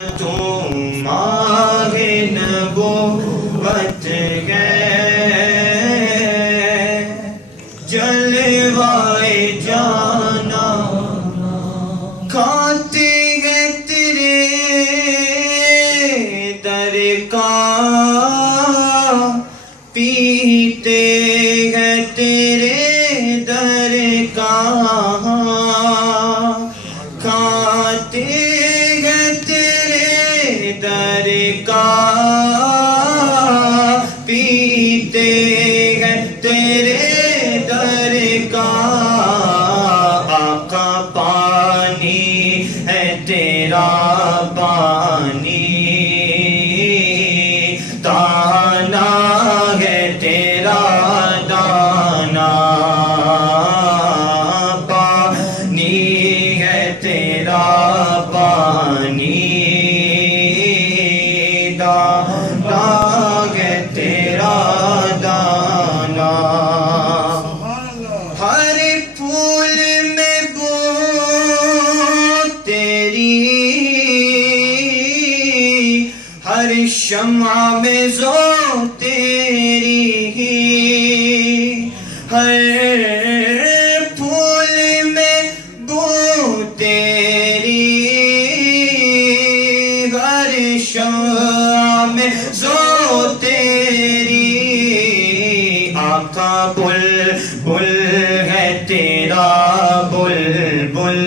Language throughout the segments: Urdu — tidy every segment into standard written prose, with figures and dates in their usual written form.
تم ماہ نبوت ہے، جلوائے جانا کھاتے ہیں تیرے در کا، پیتے ہیں تیرے در کا، کھاتے ہیں تیرے در کا، پیتے ہیں تیرے در کا، آقا پانی ہے تیرا پانی، دانا ہے تیرا دانا، پانی ہے تیرا پانی، دانا ہے تیرا دانا، ہر پھول میں بو تیری، ہر شمع میں ذو تیری، ہر پھول میں بو تیری، ہر شمع میں ذو تیری، آقا بلبل ہے تیرا بلبل،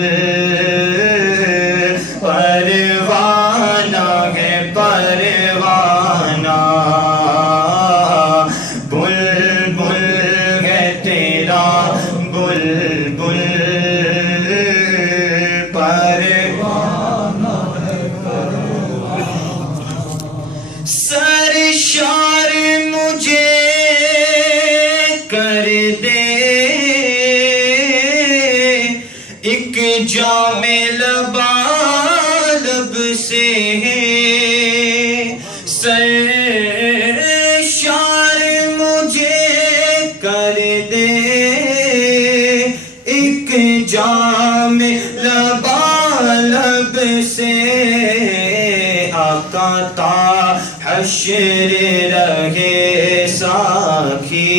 پروانہ ہے پروانہ، بلبل ہے تیرا بلبل، پروانہ ہے پروانہ، سرشار مجھے کر دے ایک جام لبالب سے، سرشار مجھے کر دے ایک جام لبالب سے، آقا تا حشر رہے ساکھی،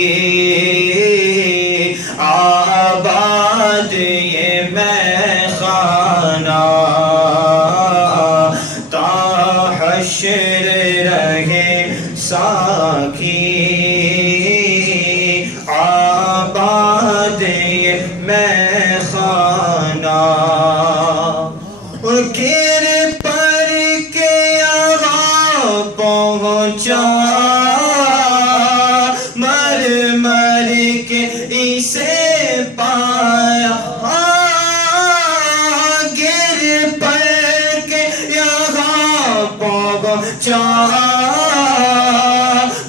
آباد یہ میں خانہ، تا حشر رہے ساکھی، آباد یہ میں خانہ، گر پر کے یہاں پہنچا، مر مر کے اسے پایا، گر پر کے یہاں پہنچا،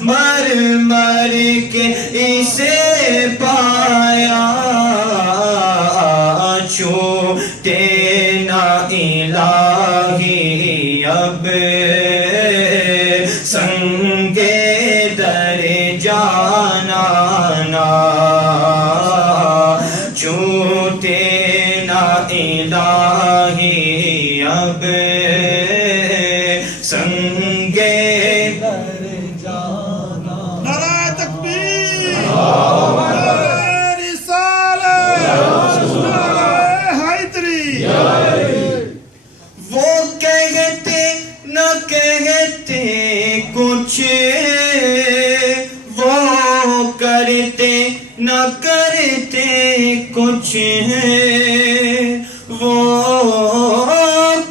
مر مر کے اسے پایا، چھوٹے نہ الہی اب سنگے در جانا نا، چھوٹے نہ الہی اب سنگے در جانا، نعرہ تکبیر، نعرہ رسالت، نعرہ حیدری، وہ کہتے نہ کہتے کچھ، وہ کرتے نہ کرتے کچھ، وہ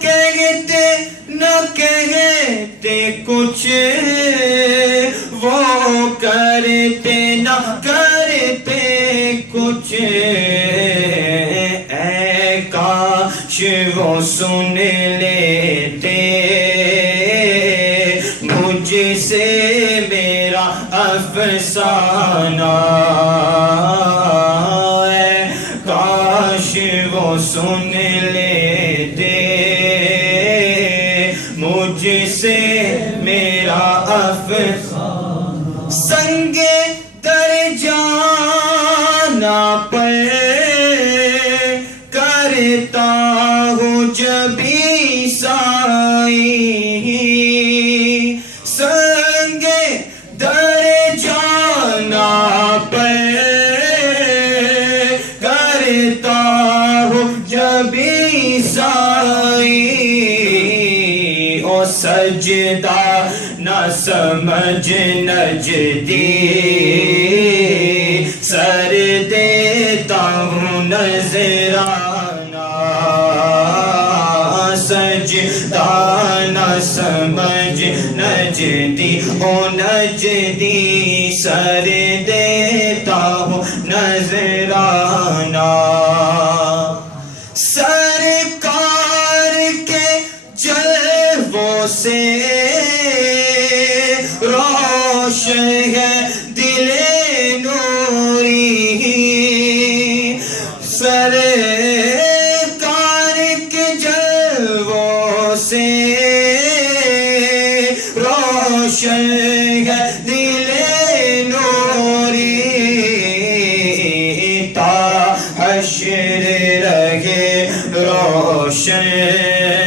کہتے نہ کہتے کچھ، وہ کرتے نہ کرتے کچھ، اے کاش وہ سن لیتے مجھ سے میرا افسانہ، اے کاش وہ سن لیتے مجھ سے میرا افسانہ، سنگے در جانا پر کرتا ہوں جبھی سائی وہ سجدہ نہ سمجھ نجدی سر دیتا ہوں نذرانہ سجدہ نہ سمجھ نجدی او نجدی سر دیتا ہوں نذرانہ سرکار کے جلووں سے روشن ہے دل نوری سرکار کے جلووں سے روشن ہے دل نوری تا حشر رہے روشن